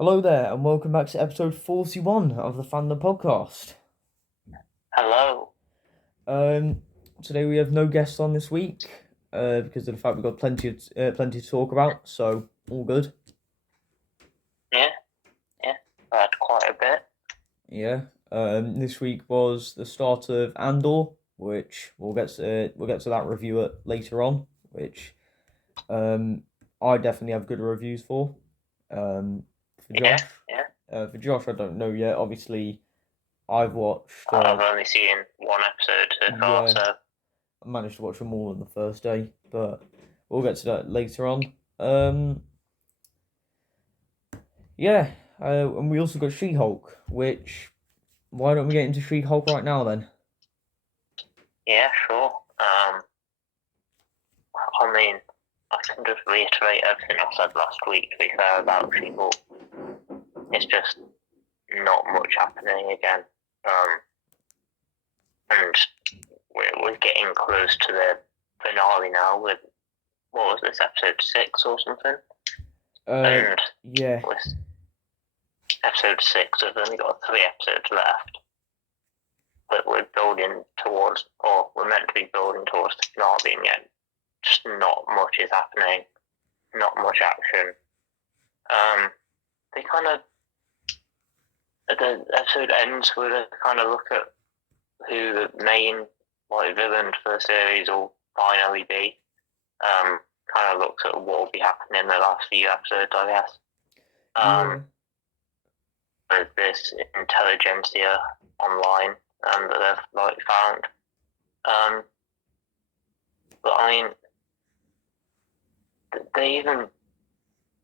Hello there, and welcome back to episode 41 of the Fandom Podcast. Hello. Um, Today we have no guests on this week, because of the fact we've got plenty to talk about, so all good. Yeah, I had quite a bit. Yeah. This week was the start of Andor, which we'll get to that review later on, which I definitely have good reviews for. For Josh. For Josh, I don't know yet. Obviously, I've watched. I've only seen one episode so far, Yeah. so I managed to watch them all on the first day, but we'll get to that later on. And we also got She-Hulk, which, why don't we get into She-Hulk right now then? yeah, sure. I mean, I can just reiterate everything I said last week, to be fair, about She-Hulk. It's just not much happening again. And we're getting close to the finale now with, what was this, episode 6 or something? Yeah. With episode 6, we've only got 3 episodes left. But we're building towards, or we're meant to be building towards the finale, and yet just not much is happening, not much action. They kind of, the episode ends with a kind of look at who the main villain for the series will finally be. Kind of looks at what will be happening in the last few episodes, I guess. With this intelligentsia online that they've found. But I mean, they even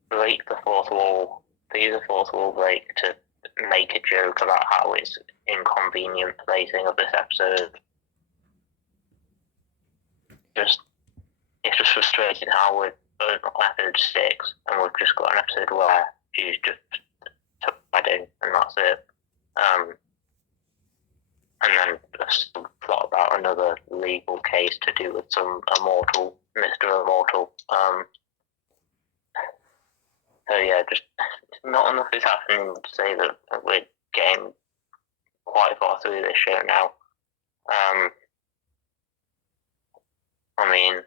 break the fourth wall. They use a fourth wall break to make a joke about how it's inconvenient placing of this episode. It's just frustrating how we're on episode 6 and we've just got an episode where she's just wedding and that's it. And then a plot about another legal case to do with some immortal, Mr. Immortal. So yeah, just not enough is happening to say that we're getting quite far through this show now. I mean,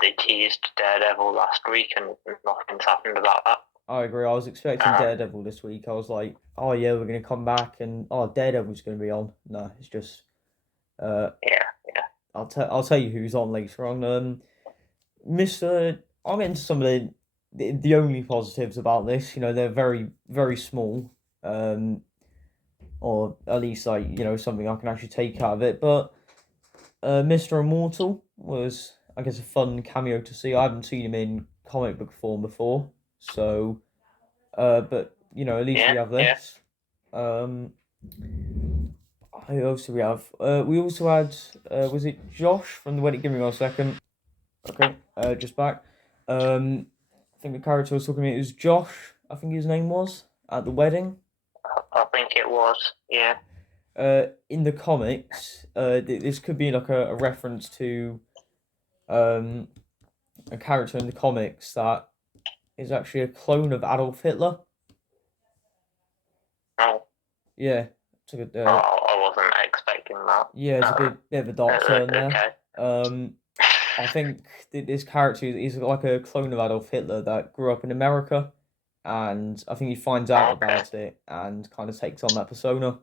they teased Daredevil last week and nothing's happened about that. I agree. I was expecting Daredevil this week. I was like, oh yeah, we're going to come back and, Daredevil's going to be on. No, it's just... Yeah. I'll tell you who's on later on. I'll get into some of the only positives about this. You know, they're very, very small. Or at least something I can actually take out of it. But Mr. Immortal was, I guess, a fun cameo to see. I haven't seen him in comic book form before, so but at least we have this. Who else do we have? We also had was it Josh from the wedding? Give me 1 second. Okay, just back. I think the character I was talking about, it was Josh, I think his name was, at the wedding. I think it was, yeah. In the comics, this could be like a reference to a character in the comics that is actually a clone of Adolf Hitler. Oh. Yeah. It's a good, I wasn't expecting that. Yeah, it's a bit of a dark turn there. Okay. I think this character is like a clone of Adolf Hitler that grew up in America, and I think he finds out about it and kind of takes on that persona.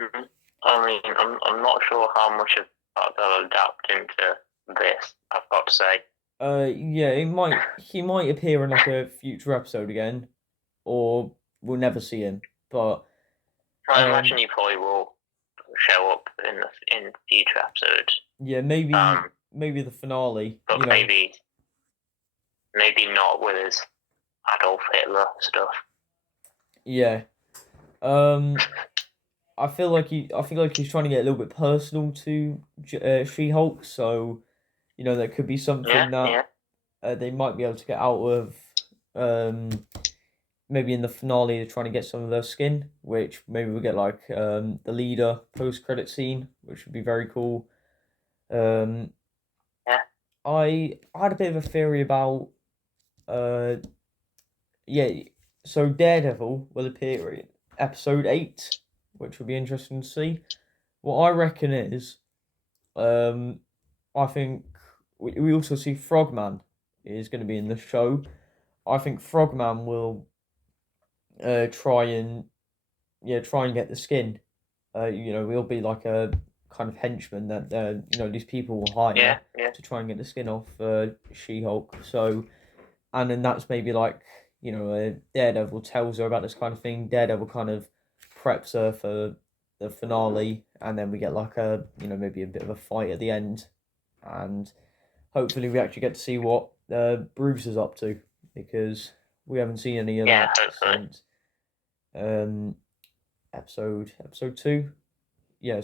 Mm-hmm. I mean, I'm not sure how much of that they'll adapt into this, I've got to say. Yeah, he might appear in like a future episode again, or we'll never see him. But I imagine he probably will show up in future episodes. Yeah, maybe the finale. But maybe not with his Adolf Hitler stuff. Yeah. I feel like he's trying to get a little bit personal to She-Hulk, so that could be something that they might be able to get out of. Maybe in the finale they're trying to get some of their skin, which maybe we'll get like the leader post-credit scene, which would be very cool. I had a bit of a theory about so Daredevil will appear in episode 8, which will be interesting to see. What I reckon is, I think we also see Frogman is going to be in the show. I think Frogman will try and get the skin. We'll be like a kind of henchman that these people will hire to try and get the skin off She-Hulk. So, and then that's maybe like Daredevil tells her about this kind of thing. Daredevil kind of preps her for the finale, and then we get like a maybe a bit of a fight at the end, and hopefully we actually get to see what Bruce is up to, because we haven't seen any of that since episode 2. Episode 2. Yeah,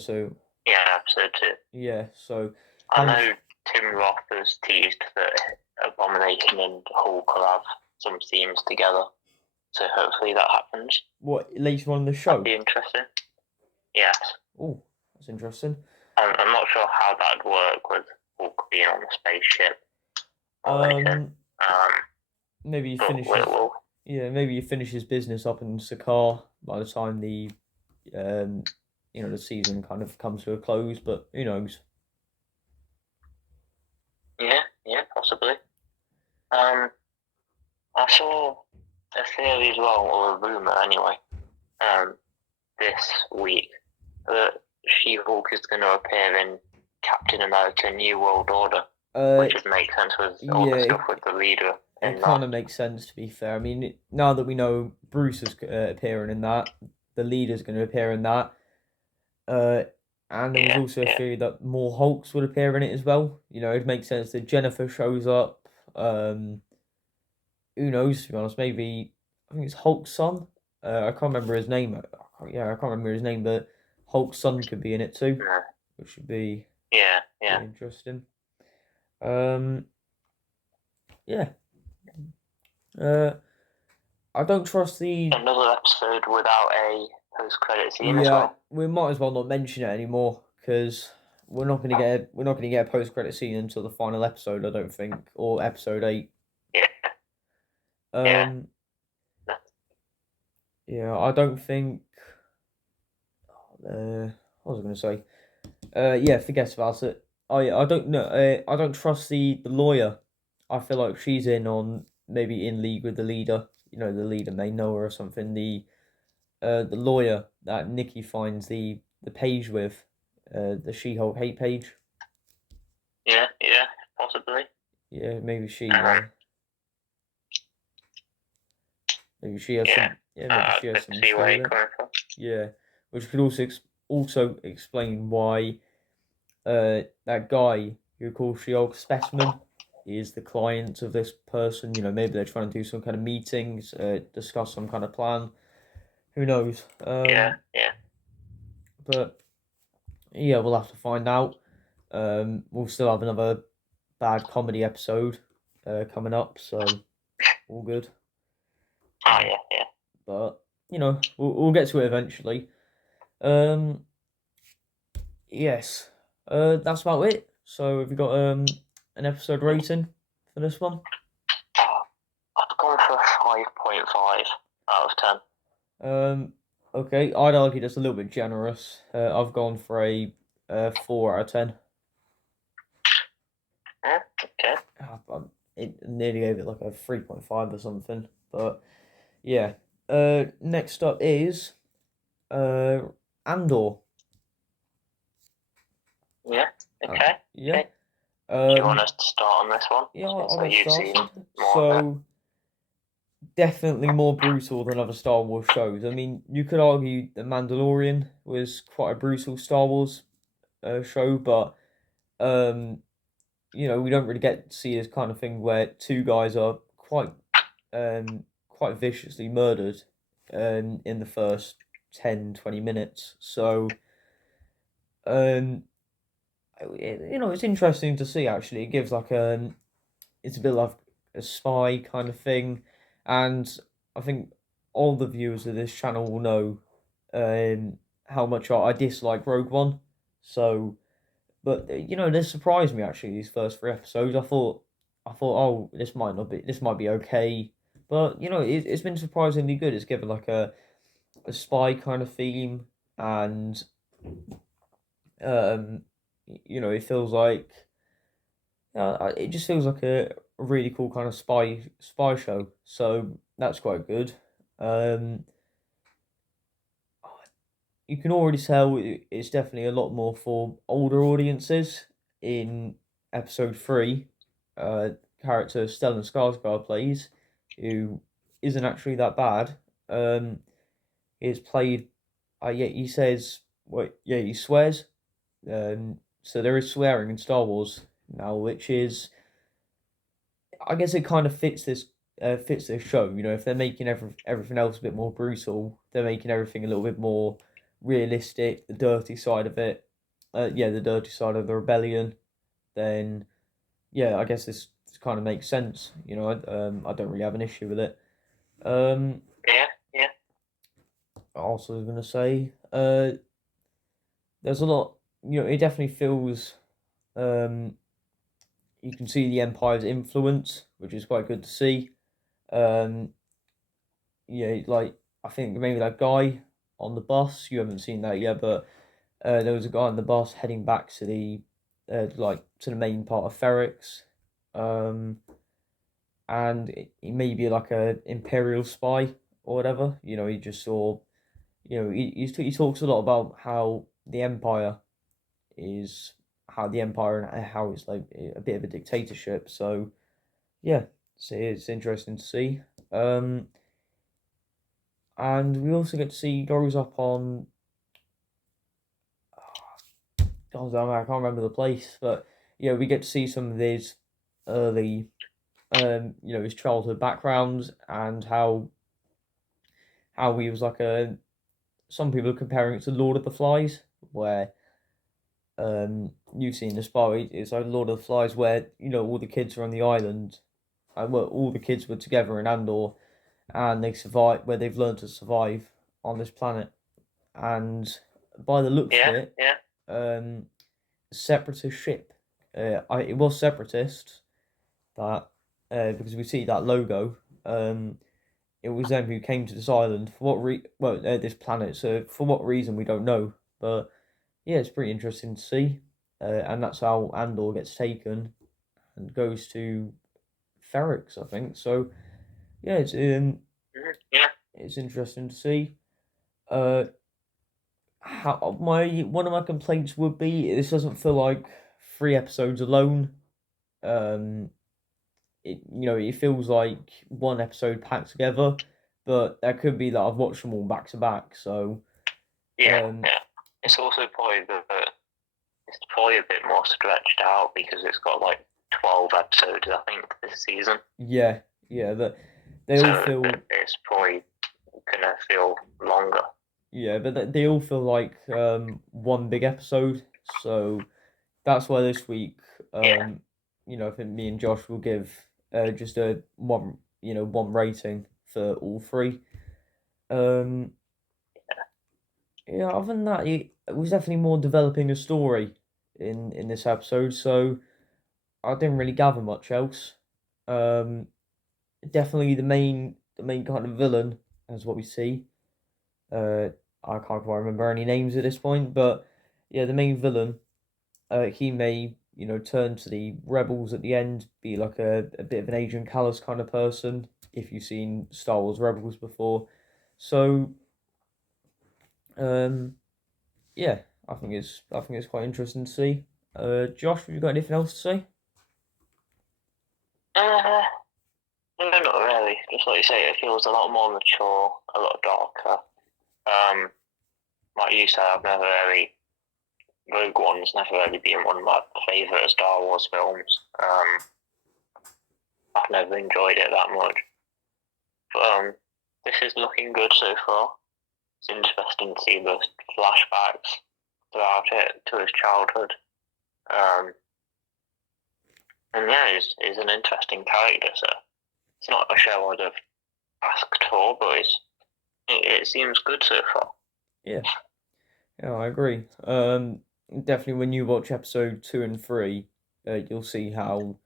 so I know Tim Roth has teased that Abomination and Hulk will have some scenes together, so hopefully that happens. What, later on in the show? That'd be interesting. Yes. Oh, that's interesting. I'm not sure how that'd work with Hulk being on the spaceship. Maybe he finishes. Maybe he finishes business up in Sakaar by the time the the season kind of comes to a close. But who knows? Yeah, possibly. I saw a theory as well, or a rumor anyway, this week that She-Hulk is going to appear in Captain America: New World Order, which would make sense with all the stuff with the leader. It kind of makes sense, to be fair. I mean, now that we know Bruce is appearing in that, the leader's going to appear in that, and there was also a theory that more Hulks would appear in it as well. It makes sense that Jennifer shows up. Who knows, to be honest? Maybe, I think it's Hulk's son. I can't remember his name. I can't remember his name, but Hulk's son could be in it too, which would be interesting. I don't trust another episode without a post-credit scene as well. We might as well not mention it anymore, because we're not going to get a post-credit scene until the final episode, I don't think, or episode 8. I don't think. What was I going to say? Forget about it. I don't know. I don't trust the lawyer. I feel like she's maybe in league with the leader. The leader may know her or something. The lawyer that Nikki finds the page with, the She-Hulk hate page. Yeah, possibly. Yeah, maybe she. Maybe she has some. Yeah, maybe she has some. See where you're coming from. Yeah, which could also explain why that guy who calls She-Hulk Specimen is the client of this person. Maybe they're trying to do some kind of meetings, discuss some kind of plan. Who knows? But we'll have to find out. We'll still have another bad comedy episode coming up, so all good. Oh yeah. But we'll get to it eventually. Yes. That's about it. So have you got an episode rating for this one? I've gone for a 5.5 out of 10. Okay, I'd argue that's a little bit generous. I've gone for a 4 out of 10. Okay. It nearly gave it like a 3.5 or something. But yeah. Next up is Andor. Yeah. Okay. Yeah. Do you want us to start on this one? Yeah, I'll get started. So, definitely more brutal than other Star Wars shows. I mean, you could argue The Mandalorian was quite a brutal Star Wars show, but we don't really get to see this kind of thing where two guys are quite viciously murdered in the first 10-20 minutes. So, it's interesting to see, actually. It gives like it's a bit like a spy kind of thing, and I think all the viewers of this channel will know how much I dislike Rogue One. So, but this surprised me, actually, these first 3 episodes. I thought, oh, this might be okay, But it's been surprisingly good. It's given like a spy kind of theme, and it feels like it just feels like a really cool kind of spy show. So that's quite good. Um, you can already tell it's definitely a lot more for older audiences. In episode 3, uh, character Stellan Skarsgård plays, who isn't actually that bad. Is played. Yeah, he says. Well, yeah, he swears. So there is swearing in Star Wars now, which is, I guess, it kind of fits this show. If they're making everything else a bit more brutal, they're making everything a little bit more realistic. The dirty side of it, the dirty side of the rebellion. Then, yeah, I guess this kind of makes sense. I don't really have an issue with it. Yeah. Also, I was gonna say, there's a lot. It definitely feels. Um, you can see the Empire's influence, which is quite good to see. Um, like, I think maybe that guy on the bus. You haven't seen that yet, but there was a guy on the bus heading back to the to the main part of Ferrix, and he may be like a Imperial spy or whatever. He just saw. He talks a lot about how the Empire and how it's like a bit of a dictatorship. So yeah, it's interesting to see. And we also get to see goes up on. God, I can't remember the place, but yeah, we get to see some of his early, his childhood backgrounds and how he was like a. Some people are comparing it to Lord of the Flies, where you've seen the spy. It's like Lord of the Flies, where all the kids are on the island, and well, all the kids were together in Andor, and they survive where they've learned to survive on this planet. And by the looks of it, separatist ship. It was separatist that because we see that logo. It was them who came to this island for this planet. So for what reason we don't know, but yeah, it's pretty interesting to see. And that's how Andor gets taken and goes to Ferrix, I think. So yeah, it's interesting to see. How my one of my complaints would be this doesn't feel like 3 episodes alone. Um, it feels like one episode packed together, but that could be that I've watched them all back to back. So yeah. It's also it's probably a bit more stretched out because it's got like 12 episodes, I think, this season. Yeah, but they all feel. It's probably gonna feel longer. Yeah, but they all feel like one big episode. So that's why this week, I think me and Josh will give just a one rating for all three. Yeah, other than that, it was definitely more developing a story in this episode. So I didn't really gather much else. Definitely the main kind of villain is what we see. Uh, I can't quite remember any names at this point, but yeah, the main villain. He may turn to the rebels at the end, be like a bit of an Adrian Callis kind of person. If you've seen Star Wars Rebels before, so yeah, I think it's quite interesting to see. Josh, have you got anything else to say? No, not really. Just like you say, it feels a lot more mature, a lot darker. Like you said, Rogue One's never really been one of my favourite Star Wars films. I've never enjoyed it that much. But this is looking good so far. It's interesting to see the flashbacks throughout it to his childhood. And yeah, he's an interesting character, so it's not a show I'd have asked for, but it seems good so far. Yeah, I agree. Definitely when you watch episode 2 and 3, you'll see how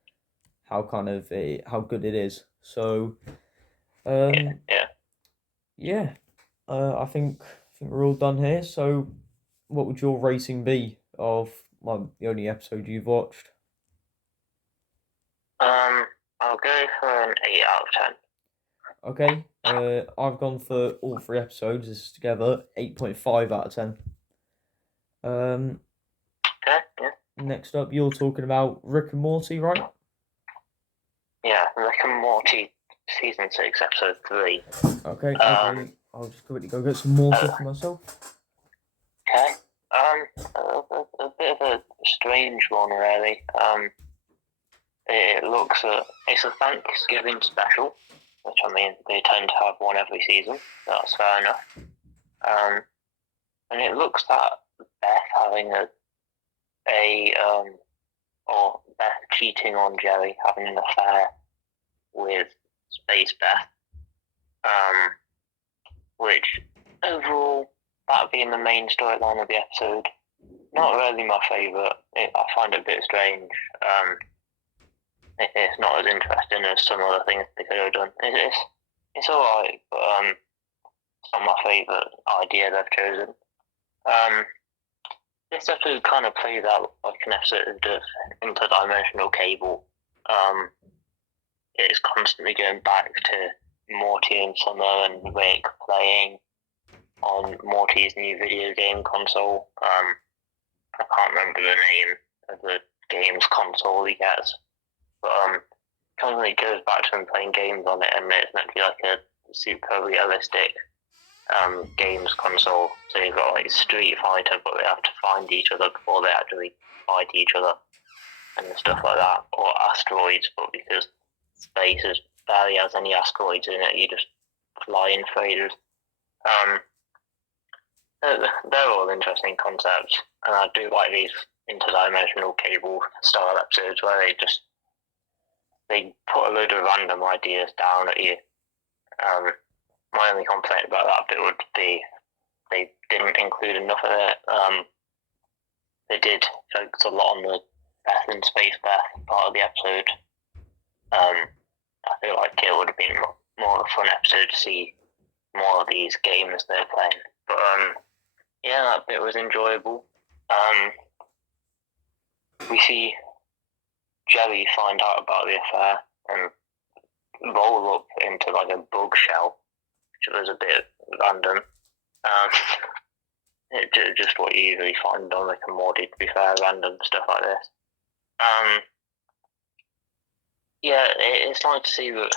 good it is. So Yeah. I think we're all done here. So, what would your rating be of the only episode you've watched? I'll go for an 8 out of 10. Okay. I've gone for all 3 episodes. This is together 8.5 out of 10. Okay, yeah. Next up, you're talking about Rick and Morty, right? Yeah, Rick and Morty season 6, episode 3. Okay. I'll just quickly go get some water for myself. Okay. A bit of a strange one, really. It's a Thanksgiving special, which I mean they tend to have one every season. That's fair enough. And it looks at Beth having or Beth cheating on Jerry, having an affair with Space Beth. Which overall, that being the main storyline of the episode, not really my favourite. I find it a bit strange. It's not as interesting as some other things they could have done. It's alright, but it's not my favourite idea they've chosen. This episode kind of plays out like an episode of interdimensional cable. It's constantly going back to Morty and Summer and Rick playing on Morty's new video game console. I can't remember the name of the game's console he gets, but constantly goes back to him playing games on it, and it's meant to be like a super realistic games console. So you've got like Street Fighter, but they have to find each other before they actually fight each other, and stuff like that. Or asteroids, but because space barely has any asteroids in it, you just fly in freighters. They're all interesting concepts, and I do like these interdimensional cable style episodes where they put a load of random ideas down at you. My only complaint about that bit would be they didn't include enough of it. They did focus a lot on the Beth and Space Beth part of the episode. I feel like it would have been more of a fun episode to see more of these games they're playing. But yeah, that bit was enjoyable. We see Jerry find out about the affair and roll up into like a bug shell, which was a bit random. Just what you usually find on Rick and Morty, to be fair, random stuff like this. Yeah, it's nice to see that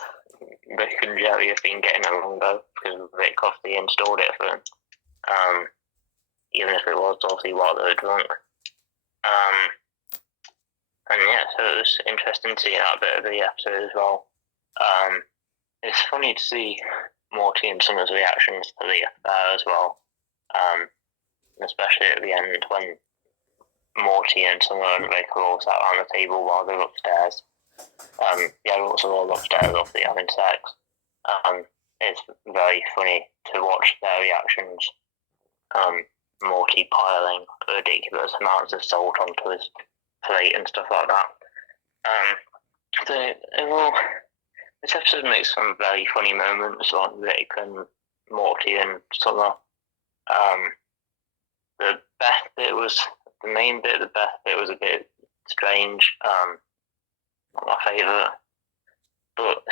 Rick and Jerry have been getting along though, because Rick obviously installed it for them. Even if it was obviously while they were drunk. And yeah, so it was interesting to see that bit of the episode as well. It's funny to see Morty and Summer's reactions to the affair as well. Especially at the end when Morty and Summer and Rick are all sat around the table while they're upstairs. The adults are all upstairs obviously having sex. It's very funny to watch their reactions. Morty piling ridiculous amounts of salt onto his plate and stuff like that. This episode makes some very funny moments on Rick and Morty and Summer. The main bit of the Beth bit was a bit strange. Not my favourite. But,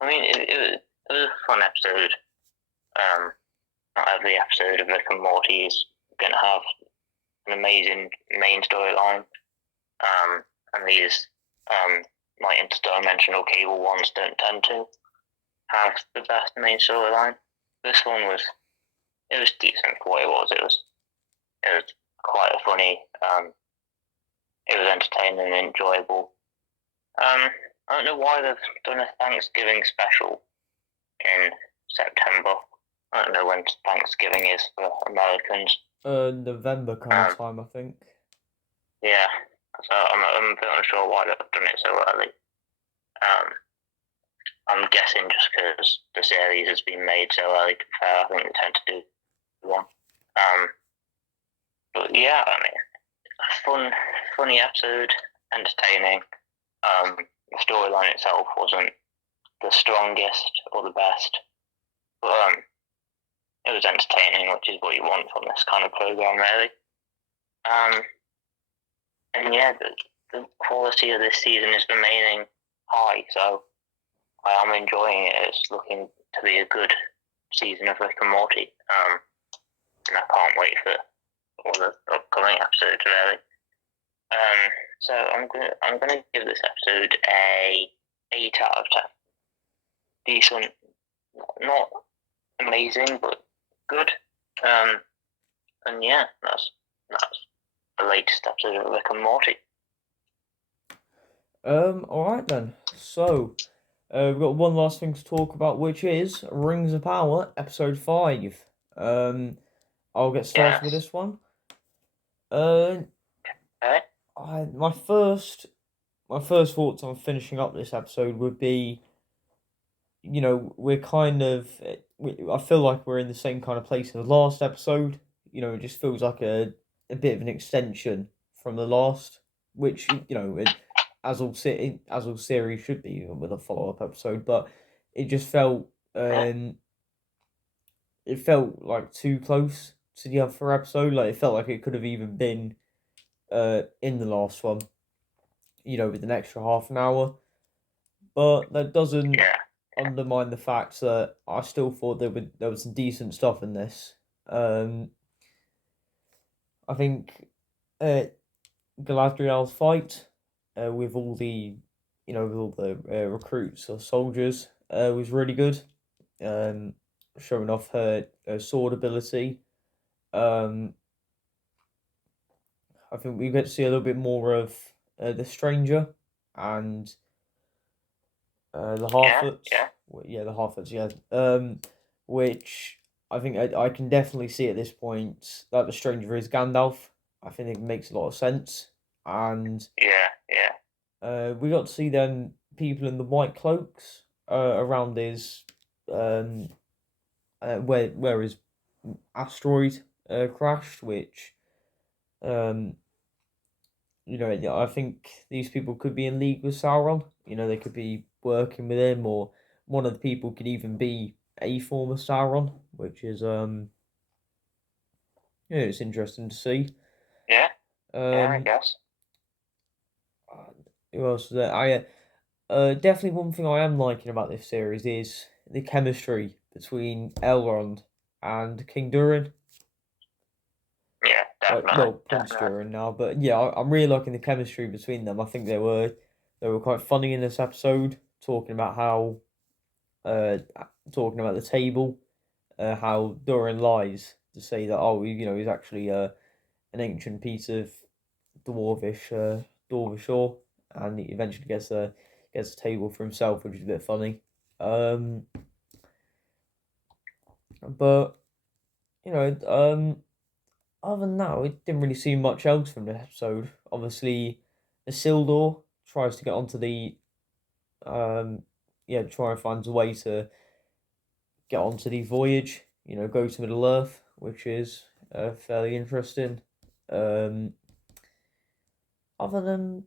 I mean, it was a fun episode. Not every episode of Rick and Morty is going to have an amazing main storyline. And these like interdimensional cable ones don't tend to have the best main storyline. This one was decent for what it was. It was quite funny. It was entertaining and enjoyable. I don't know why they've done a Thanksgiving special in September. I don't know when Thanksgiving is for Americans. November kind of time, I think. Yeah, so I'm a bit unsure why they've done it so early. I'm guessing just because the series has been made so early. To be fair, I think they tend to do one. But yeah, I mean, funny episode, entertaining. The storyline itself wasn't the strongest or the best, but it was entertaining, which is what you want from this kind of program, really. And yeah, the quality of this season is remaining high, so I am enjoying it. It's looking to be a good season of Rick and Morty, and I can't wait for all the upcoming episodes, really. So I'm gonna give this episode a 8 out of 10. Decent, not amazing, but good. And yeah, that's the latest episode of Rick and Morty. Alright then. So, we've got one last thing to talk about, which is Rings of Power, episode 5. I'll get started with this one. Okay. My first thoughts on finishing up this episode would be, we're kind of, I feel like we're in the same kind of place as the last episode. It just feels like a bit of an extension from the last, which, as all series should be with a follow-up episode, but it just felt, it felt like too close to the other episode. Like, it felt like it could have even been in the last one, with an extra half an hour. But that doesn't undermine the fact that I still thought there was some decent stuff in this. I think Galadriel's fight with all the recruits or soldiers was really good. Showing off her sword ability. I think we get to see a little bit more of the stranger and the Harfoots. The Harfoots, yeah. Which I think I can definitely see at this point that the stranger is Gandalf. I think it makes a lot of sense. And we got to see then people in the white cloaks around his where his asteroid crashed, which I think these people could be in league with Sauron. They could be working with him, or one of the people could even be a former Sauron, which is it's interesting to see. Yeah, I guess. Who else is there? Definitely one thing I am liking about this series is the chemistry between Elrond and King Durin. Yeah, definitely. Prince Durin now, but yeah, I'm really liking the chemistry between them. I think they were quite funny in this episode, talking about the table, how Durin lies to say that he's actually an ancient piece of dwarvish ore, and he eventually gets a table for himself, which is a bit funny. But other than that, we didn't really see much else from the episode. Obviously, Isildur tries to get onto the try and finds a way to get onto the voyage. Go to Middle Earth, which is fairly interesting. Other than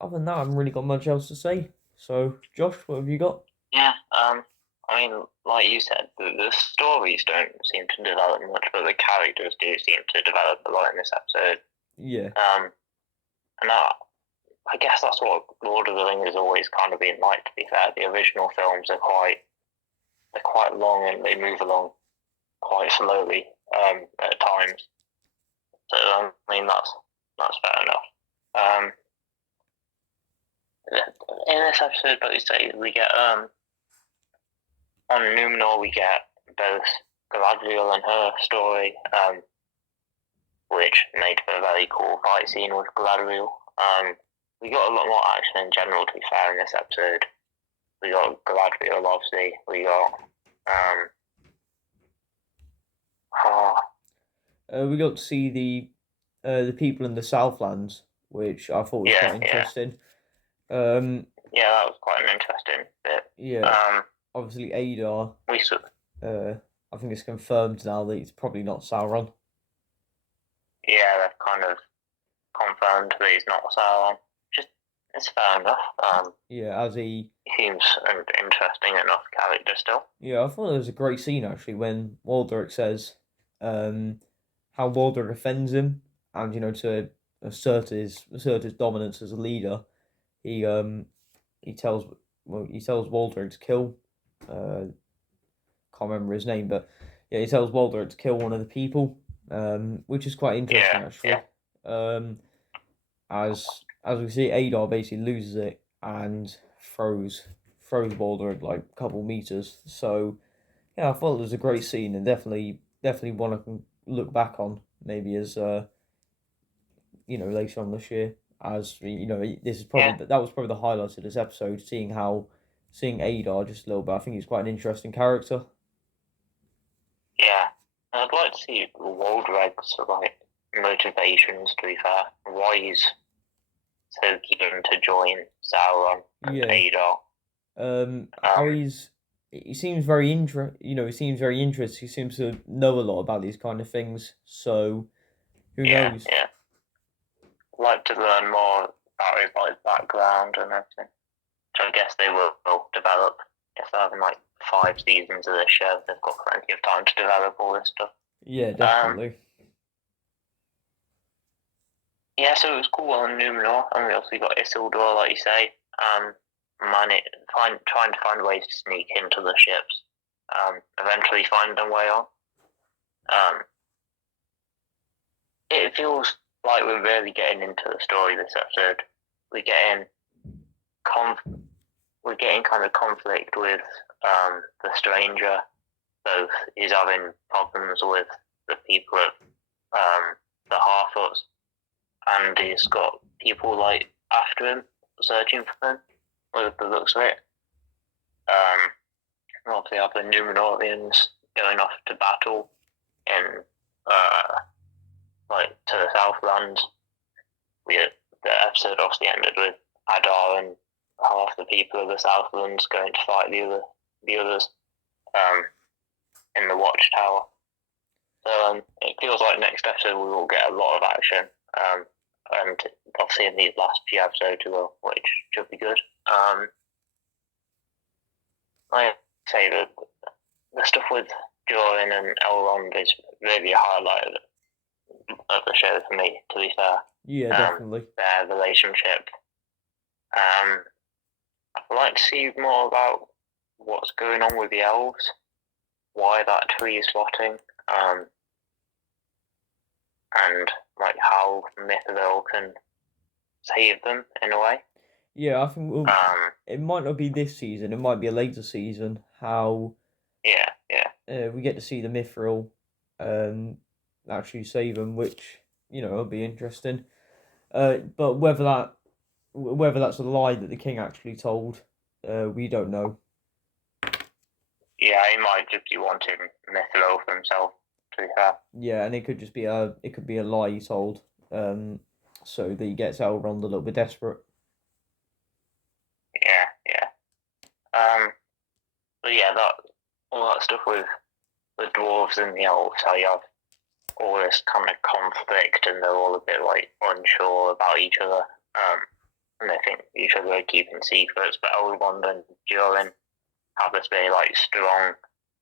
that, I haven't really got much else to say. So, Josh, what have you got? Yeah, I mean, like you said, the stories don't seem to develop much, but the characters do seem to develop a lot in this episode. Yeah. And I guess that's what Lord of the Rings has always kind of been like. To be fair, the original films are quite long and they move along quite slowly at times. So I mean that's fair enough. In this episode, like you say, we get on Numenor we get both Galadriel and her story, which made for a very cool fight scene with Galadriel. We got a lot more action in general, to be fair, in this episode. We got Galadriel, obviously. We got we got to see the people in the Southlands, which I thought was quite interesting. Yeah, that was quite an interesting bit. Yeah. Obviously, Adar. I think it's confirmed now that he's probably not Sauron. Yeah, they've kind of confirmed that he's not Sauron. It's fair enough. Yeah, as he seems and interesting enough character still. Yeah, I thought there was a great scene actually when Waldrick says how Waldrick offends him, and to assert his dominance as a leader, he tells Waldrick to kill can't remember his name, but yeah, he tells Waldrick to kill one of the people, which is quite interesting actually. As we see, Adar basically loses it and throws Waldrick like a couple meters. So yeah, I thought it was a great scene and definitely one I can look back on maybe as later on this year. As this is probably that was probably the highlight of this episode, seeing Adar just a little bit. I think he's quite an interesting character. Yeah, I'd like to see Waldreg's motivations. To be fair, why he's so keen to join Sauron and Adar. How he seems very he seems very interested. He seems to know a lot about these kind of things. So who knows? Yeah. I'd like to learn more about his background and everything. So I guess they will develop. If they're having 5 seasons of this show, they've got plenty of time to develop all this stuff. Yeah, definitely. So it was cool on Numenor, and we also got Isildur, like you say. Trying to find ways to sneak into the ships. Eventually find their way on. It feels like we're really getting into the story this episode. We're getting kind of conflict with the stranger. Both he's having problems with the people at the Harfoots, and he's got people after him, searching for him, with the looks of it. Obviously have the Numenorians going off to battle in to the Southlands. The episode obviously ended with Adar and half the people of the Southlands going to fight the others in the Watchtower. So it feels like next episode we will get a lot of action, and obviously in these last few episodes as well, which should be good. I say that the stuff with Jorin and Elrond is really a highlight of the show for me, to be fair. Yeah, definitely. Their relationship. I'd like to see more about what's going on with the elves, why that tree is rotting, and how Mithril can save them in a way. Yeah, I think it might not be this season. It might be a later season. How? We get to see the Mithril, actually save them, which will be interesting. But whether that's a lie that the king actually told, we don't know. Yeah, he might just be wanting Mithril for himself, to be fair. Yeah, and it could just be a lie he told, so that he gets Elrond a little bit desperate. Yeah. But yeah, all that stuff with the dwarves and the elves, how you have all this kind of conflict, and they're all a bit unsure about each other, and they think each other are keeping secrets. But Elrond and Durin have this very strong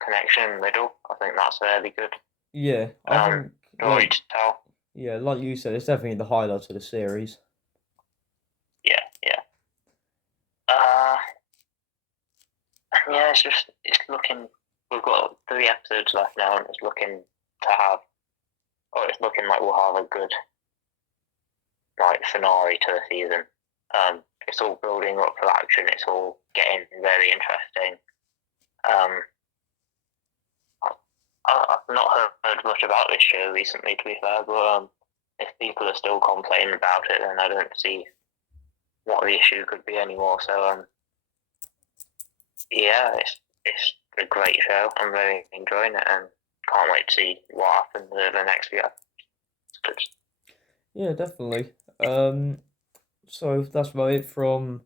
connection in the middle. I think that's fairly good. Yeah, I think. Story to tell. Yeah, like you said, it's definitely the highlight of the series. Yeah. It's looking. We've got 3 episodes left now, and it's looking like we'll have a good finale to the season. It's all building up for action. It's all getting very interesting. I've not heard much about this show recently, to be fair, but if people are still complaining about it, then I don't see what the issue could be anymore. So it's a great show. I'm really enjoying it, and can't wait to see what happens in the next few episodes. Yeah, definitely. So that's about it from.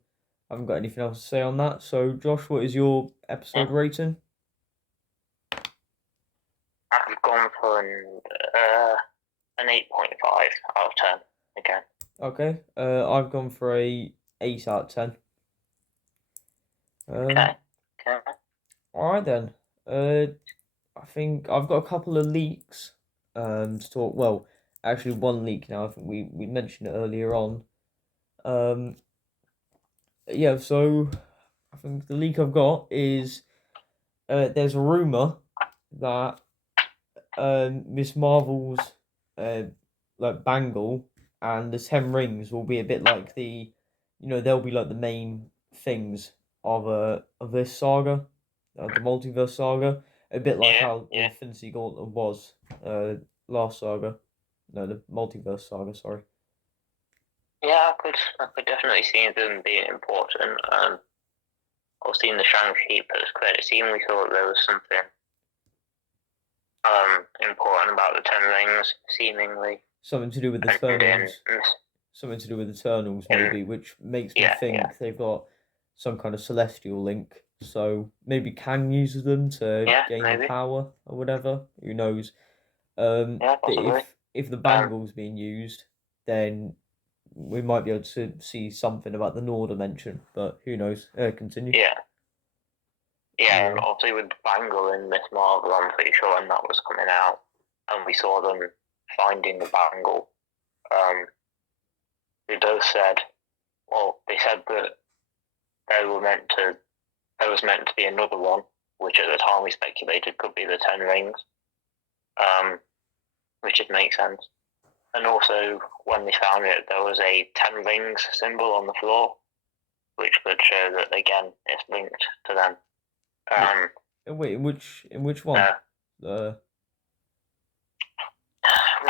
I haven't got anything else to say on that. So, Josh, what is your episode rating? I've gone for an 8.5 out of 10 again. Okay. I've gone for a 8 out of 10. Okay. All right then. I think I've got a couple of leaks. To talk. Well, actually, one leak now. I think we mentioned it earlier on. Um, yeah. So I think the leak I've got is there's a rumor that Miss Marvel's like bangle and the 10 rings will be a bit like they'll be like the main things of this saga, the multiverse saga, a bit like how the Infinity Gauntlet was last saga, no, the multiverse saga. Sorry. Yeah, I could definitely see them being important. Also in the Shang-Chi post-credit scene, we thought there was something important about the 10 rings, seemingly. Something to do with the Eternals. Something to do with Eternals, maybe, which makes me think they've got some kind of celestial link. So maybe Kang uses them to gain the power or whatever. Who knows? But if the bangle's being used, then we might be able to see something about the Nor dimension. But who knows? Continue. Yeah, and obviously with the bangle in Miss Marvel, I'm pretty sure when that was coming out, and we saw them finding the bangle, they both said, they said that there was meant to be another one, which at the time we speculated could be the 10 rings, which would make sense. And also, when they found it, there was a 10 rings symbol on the floor, which could show that, again, it's linked to them. Wait, in which one?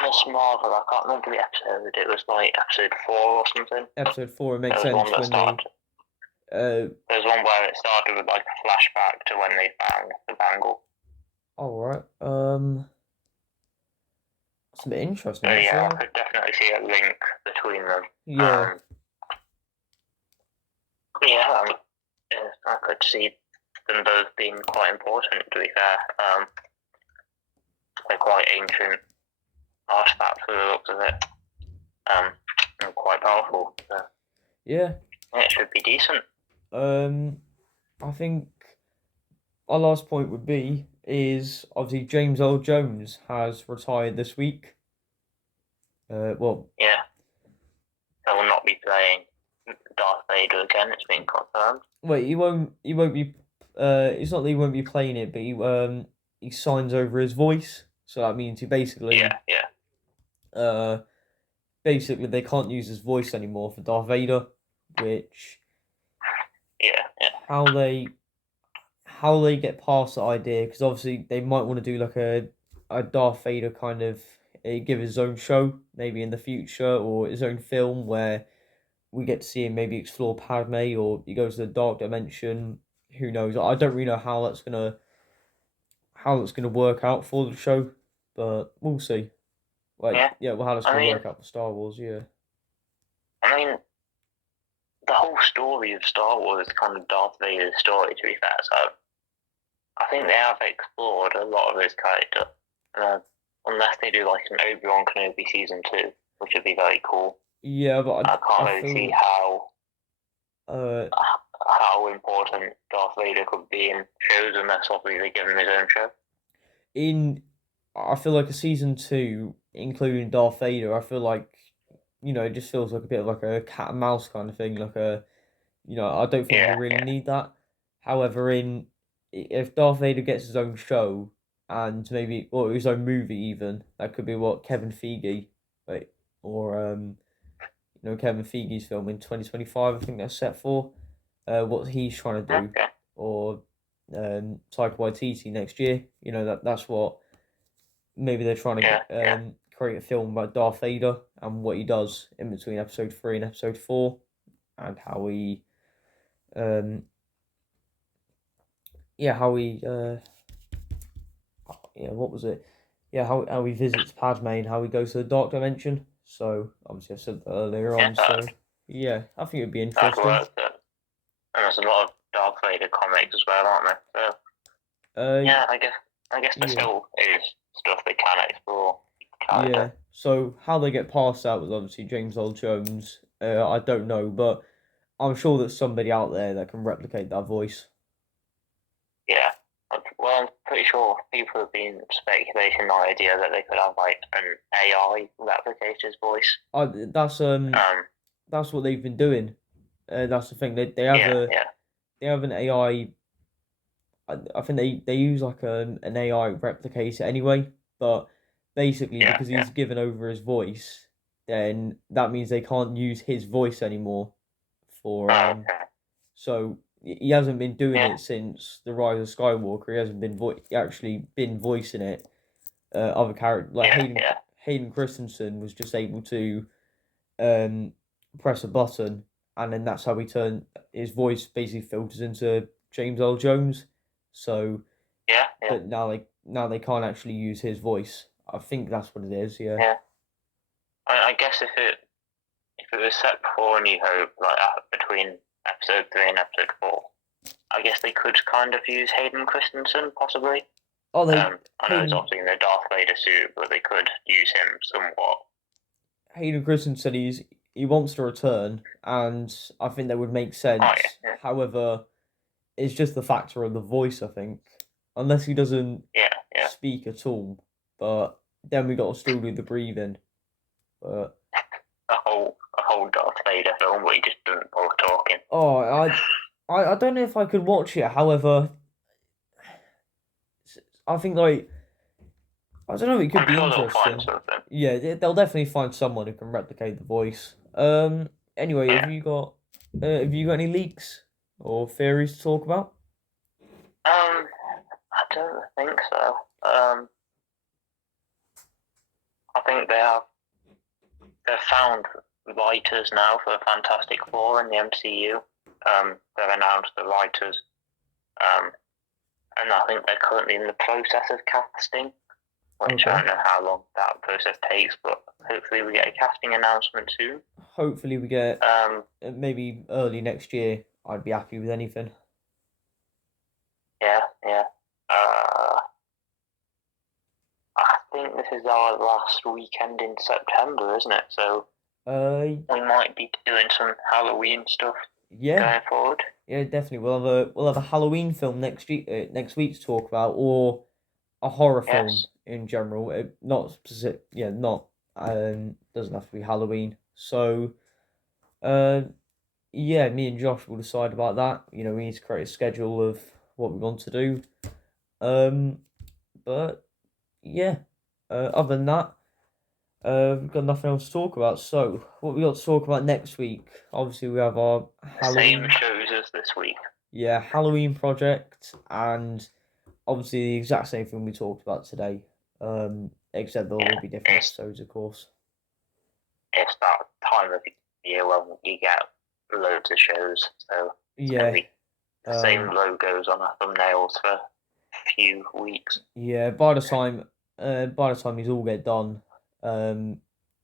Miss Marvel, I can't remember the episode. It was like episode 4 or something. Episode 4, it makes sense when there's one where it started with like a flashback to when they found the bangle. Alright, it's a bit interesting. So yeah, I could definitely see a link between them. Yeah. I could see them both being quite important, to be fair. They're quite ancient artifacts for the looks of it. And quite powerful. So yeah. It should be decent. I think our last point would be obviously James Earl Jones has retired this week. Yeah. He will not be playing Darth Vader again, it's been confirmed. Wait, he won't be it's not that he won't be playing it, but he signs over his voice, so that means he basically basically they can't use his voice anymore for Darth Vader, which how they get past the idea, because obviously they might want to do like a Darth Vader kind of give his own show maybe in the future, or his own film where we get to see him maybe explore Padme, or he goes to the Dark Dimension. Who knows? I don't really know how that's gonna work out for the show, but we'll see. How that's gonna work out for Star Wars. I mean, the whole story of Star Wars is kind of Darth Vader's story, to be fair. So I think they have explored a lot of his character, unless they do like an Obi-Wan Kenobi season 2, which would be very cool. Yeah, but I can't really see how important Darth Vader could be in shows unless obviously they give him his own show. I feel like a season 2, including Darth Vader, I feel like, it just feels like a bit of like a cat and mouse kind of thing. Like I don't think we really need that. However, if Darth Vader gets his own show and maybe his own movie, even that could be what Kevin Feige, Kevin Feige's film in 2025. I think that's set for what he's trying to do, or Taika Waititi next year. That's what maybe they're trying to create a film about Darth Vader and what he does in between episode 3 and episode 4, and how he what was it? How he visits Padme and how he goes to the Dark Dimension. So obviously I said that earlier on. So I think it'd be interesting. And there's a lot of Darth Vader comics as well, aren't there? So I guess there still is stuff they can explore. So how they get past that was obviously James Earl Jones. I don't know, but I'm sure there's somebody out there that can replicate that voice. Yeah. Well, I'm pretty sure people have been speculating the idea that they could have like an AI replicate his voice. That's what they've been doing. That's the thing. They have they have an AI. I think they use like an AI replicator anyway, but basically because he's given over his voice, then that means they can't use his voice anymore. So he hasn't been doing it since the Rise of Skywalker. He hasn't been actually been voicing it. Other characters like Hayden Christensen was just able to press a button, and then that's how his voice basically filters into James Earl Jones. So but now they can't actually use his voice. I think that's what it is. Yeah. I guess if it was set before A New Hope, like between episode 3 and episode 4, I guess they could kind of use Hayden Christensen possibly. Oh, I know he's obviously in the Darth Vader suit, but they could use him somewhat. Hayden Christensen, he wants to return, and I think that would make sense. However, it's just the factor of the voice, I think. Unless he doesn't speak at all. But then we got to still do the breathing. But a whole Darth Vader film where he just doesn't bother talking. Oh, I don't know if I could watch it. However, I think like I don't know. It could be interesting. Yeah, they'll definitely find someone who can replicate the voice. Anyway, have you got any leaks or theories to talk about? I don't think so. I think they've found writers now for Fantastic Four in the MCU. They've announced the writers, and I think they're currently in the process of casting. Which I don't know how long that process takes, but hopefully we get a casting announcement soon. Hopefully we get maybe early next year. I'd be happy with anything. Yeah. I think this is our last weekend in September, isn't it? So we might be doing some Halloween stuff going forward. Yeah, definitely. We'll have a Halloween film next week to talk about, or a horror film in general. Not specific. Yeah, not doesn't have to be Halloween. So, me and Josh will decide about that. We need to create a schedule of what we want to do. But yeah, other than that, we've got nothing else to talk about. So, what we got to talk about next week? Obviously, we have our Halloween. Same shows as this week. Yeah, Halloween project, and obviously the exact same thing we talked about today. Except there will be different episodes, of course. It's that time of year when you get loads of shows, so the same logos on our thumbnails for a few weeks. Yeah, by the time these all get done,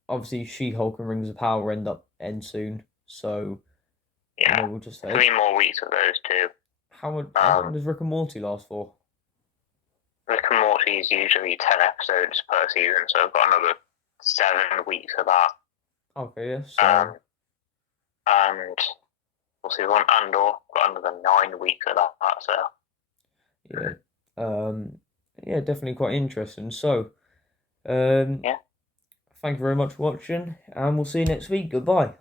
obviously She-Hulk and Rings of Power end soon, so we'll just say 3 more weeks of those two. How long does Rick and Morty last for? Rick and Morty is usually 10 episodes per season, so I've got another 7 weeks of that. Okay, yes. Yeah, and we'll see on Andor, got another 9 weeks of that, so. Yeah, definitely quite interesting. So, thank you very much for watching, and we'll see you next week. Goodbye.